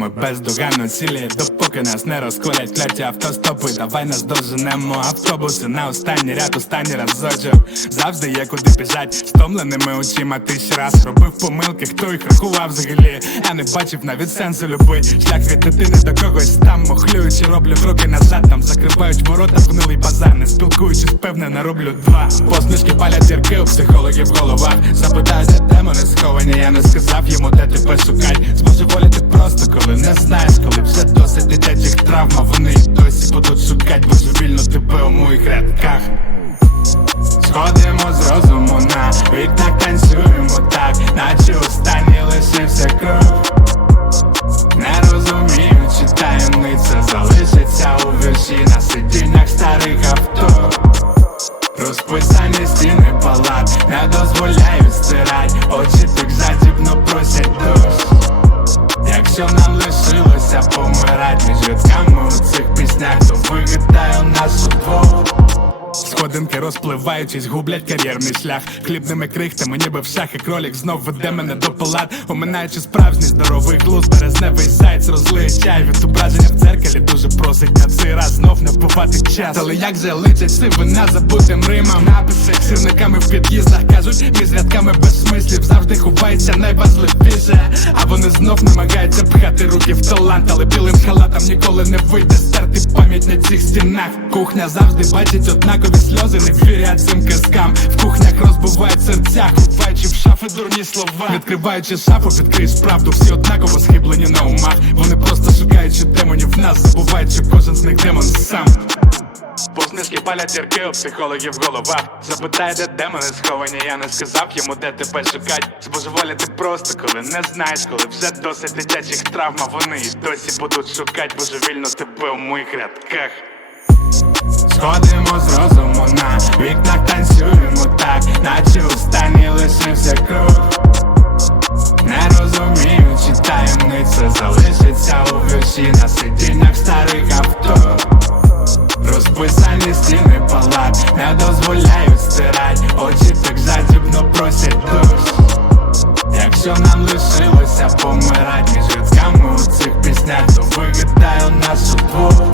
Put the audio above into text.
Ми бездоганно цілі, допоки нас не розколять кляті автостопи. Давай нас доженемо автобуси на останній ряд, останній разочок. Завжди є куди біжать, стомленими очима тисяч раз робив помилки, хто їх рахував взагалі. Я не бачив навіть сенсу любий шлях від дитини до когось там мохлюючи, роблю кроки назад, там закривають ворота, в гнилий базар, не спілкуючись, впевнено, роблю два. Посмішки палять зірки у психологів в головах. Запитаюся, демони я не сказав йому, де тебе шукать. Збожеволіти просто, коли не знаєш, коли вже досить дитячих травм, а вони досі будуть шукать божевільно тебе у моїх рядках. Сходимо з розуму на бік, так танцюємо так, наче останній лишився крок. Не розуміючи таємниця залишиться у вірші на сидіннях старих палат не дозволяю стирать, очі так жадібно просять душ. Якщо нам лишилося помирать між рядками у цих піснях, то вигадаю нашу двох. Сходинки розпливаючись, гублять кар'єрний шлях. Хлібними крихтами, ніби в шахи кролік знов веде мене до палат. Оминаючи справжній здоровий глузд, березневий зайць розлиє чай Відображення в дзеркалі. Дуже просить на цей раз знов не вбивати час. Але як же личать сивина забутим римам? Написи сірниками в під'їздах кажуть, між рядками без смислів завжди ховається найважливіше Знов намагаються пхати руки в талант, але білим халатом ніколи не вийде стерти пам'ять на цих стінах. Кухня завжди бачить однакові сльози, не вірять цим казкам. В кухнях розбивають серця, ховаючи в шафи дурні слова. Відкриваючи шафу, відкриєш правду, всі однаково схиблені на умах. Вони просто шукаючи демонів в нас, забувають, що кожен з них демон сам. Посмішки палять зірки у психологів в головах. Запитай, де демони сховані, я не сказав йому, де тебе шукать. Збожеволіти просто, коли не знаєш, коли вже досить дитячих травм, а вони і досі будуть шукать божевільно тебе у моїх рядках. Сходимо з розуму на вікнах танцюємо так, наче останній лишився круг Розписані стіни палат не дозволяють стирать, очі так жадібно просять душ. Якщо нам лишилося помирать між рядками у цих піснях, то вигадаю нашу двох.